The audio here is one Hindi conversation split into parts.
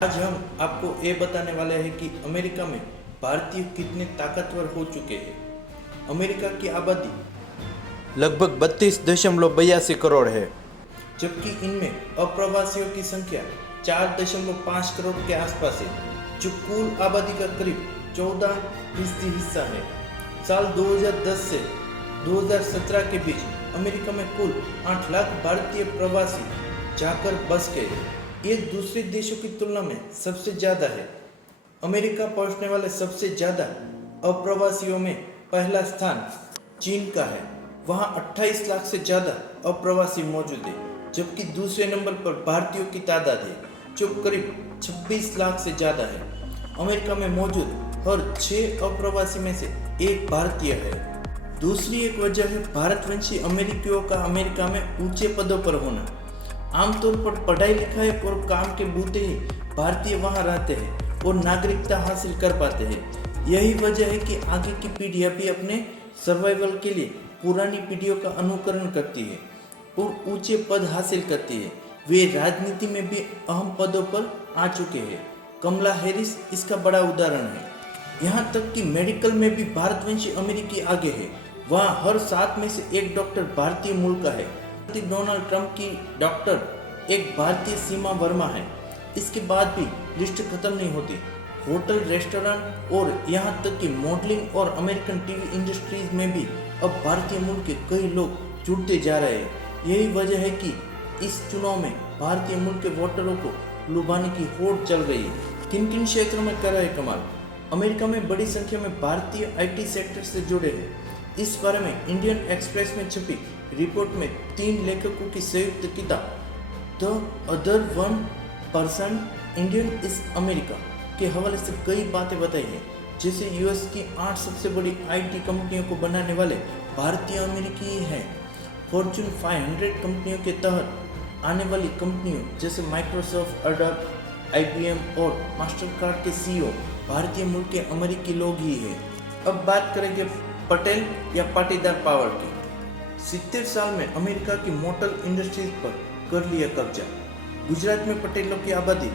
आज हम आपको ये बताने वाले हैं कि अमेरिका में भारतीय कितने ताकतवर हो चुके हैं। अमेरिका की आबादी लगभग 32.82 करोड़ है, जबकि इनमें अप्रवासियों की संख्या 4.5 करोड़ के आसपास है, जो कुल आबादी का करीब 14% हिस्सा है। साल 2010 से 2017 के बीच अमेरिका में कुल 8 लाख भारतीय प्रवासी जाकर बस गए। ये दूसरे देशों की तुलना में सबसे ज़्यादा है। अमेरिका पहुंचने वाले सबसे ज़्यादा अप्रवासियों में पहला स्थान चीन का है। वहां 28 लाख से ज़्यादा अप्रवासी मौजूद है, जबकि दूसरे नंबर पर भारतीयों की तादाद है, जो करीब 26 लाख से ज़्यादा है। अमेरिका में मौजूद हर 6 अप्रवासी में से एक भारतीय है। दूसरी एक वजह है भारतवंशी अमेरिकियों का अमेरिका में ऊंचे पदों पर होना। आमतौर पर पढ़ाई लिखाई और काम के बूते ही भारतीय वहां रहते हैं और नागरिकता हासिल कर पाते हैं। यही वजह है कि आगे की पीढ़ियां भी अपने सर्वाइवल के लिए पुरानी पीढ़ियों का अनुकरण करती है और ऊंचे पद हासिल करती है। वे राजनीति में भी अहम पदों पर आ चुके हैं। कमला हैरिस इसका बड़ा उदाहरण है। यहाँ तक कि मेडिकल में भी भारतवंशी अमेरिकी आगे है। वहाँ हर 7 में से एक डॉक्टर भारतीय मूल का है। डोनाल्ड ट्रंप की डॉक्टर एक भारतीय सीमा वर्मा है। इसके बाद भी लिस्ट खत्म नहीं होती। होटल, रेस्टोरेंट और यहाँ तक कि मॉडलिंग और अमेरिकन टीवी इंडस्ट्रीज में भी अब भारतीय मूल के कई लोग जुड़ते जा रहे हैं। यही वजह है कि इस चुनाव में भारतीय मूल के वोटरों को लुभाने की होड़ चल रही है। किन किन क्षेत्रों में कर रहे कमाल। अमेरिका में बड़ी संख्या में भारतीय IT सेक्टर से जुड़े हैं। इस बारे में इंडियन एक्सप्रेस में छपी रिपोर्ट में 3 लेखकों की संयुक्त किताब the other 1% Indian is America के हवाले से कई बातें बताई हैं, जैसे US की 8 सबसे बड़ी IT कंपनियों को बनाने वाले भारतीय अमेरिकी हैं। फॉर्च्यून 500 कंपनियों के तहत आने वाली कंपनियों जैसे माइक्रोसॉफ्ट, एडोब, IBM और मास्टरकार्ड के CEO भारतीय मूल के अमेरिकी लोग ही हैं। अब बात करेंगे पटेल या पाटीदार पावर की। 70 साल में अमेरिका की मोटर इंडस्ट्रीज पर कर लिया कब्जा। गुजरात में पटेलों की आबादी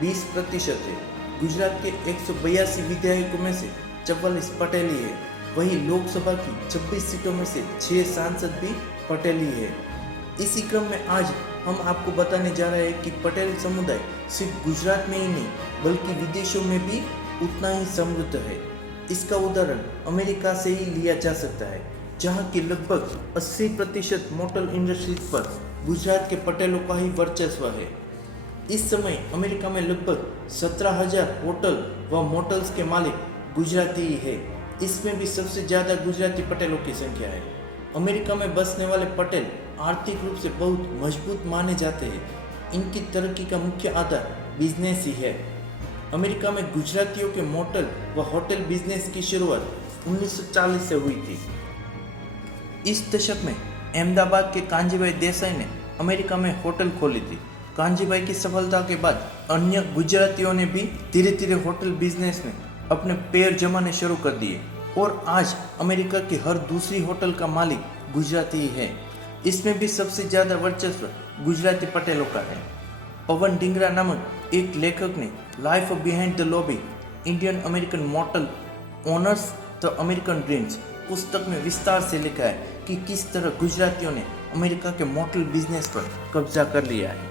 20% है। गुजरात के 182 विधायकों में से 44 पटेल ही है। वहीं लोकसभा की 26 सीटों में से 6 सांसद भी पटेल ही है। इसी क्रम में आज हम आपको बताने जा रहे हैं कि पटेल समुदाय सिर्फ गुजरात में ही नहीं बल्कि विदेशों में भी उतना ही समृद्ध है। इसका उदाहरण अमेरिका से ही लिया जा सकता है, जहां की लगभग 80% मोटर इंडस्ट्रीज पर गुजरात के पटेलों का ही वर्चस्व है। इस समय अमेरिका में लगभग 17,000 होटल व मोटल्स के मालिक गुजराती ही है। इसमें भी सबसे ज़्यादा गुजराती पटेलों की संख्या है। अमेरिका में बसने वाले पटेल आर्थिक रूप से बहुत मजबूत माने जाते हैं। इनकी तरक्की का मुख्य आधार बिजनेस ही है। अमेरिका में गुजरातियों के मोटल व होटल बिजनेस की शुरुआत 1940 से हुई थी। इस दशक में अहमदाबाद के कांजीभाई देसाई ने अमेरिका में होटल खोली थी। कांजीभाई की सफलता के बाद अन्य गुजरातियों ने भी धीरे धीरे होटल बिजनेस में अपने पैर जमाने शुरू कर दिए और आज अमेरिका की हर दूसरी होटल का मालिक गुजराती ही है। इसमें भी सबसे ज़्यादा वर्चस्व गुजराती पटेलों का है। पवन डिंगरा नामक एक लेखक ने life behind the lobby Indian American motel owners the American dreams पुस्तक में विस्तार से लिखा है कि किस तरह गुजरातियों ने अमेरिका के मोटल बिजनेस पर कब्जा कर लिया है।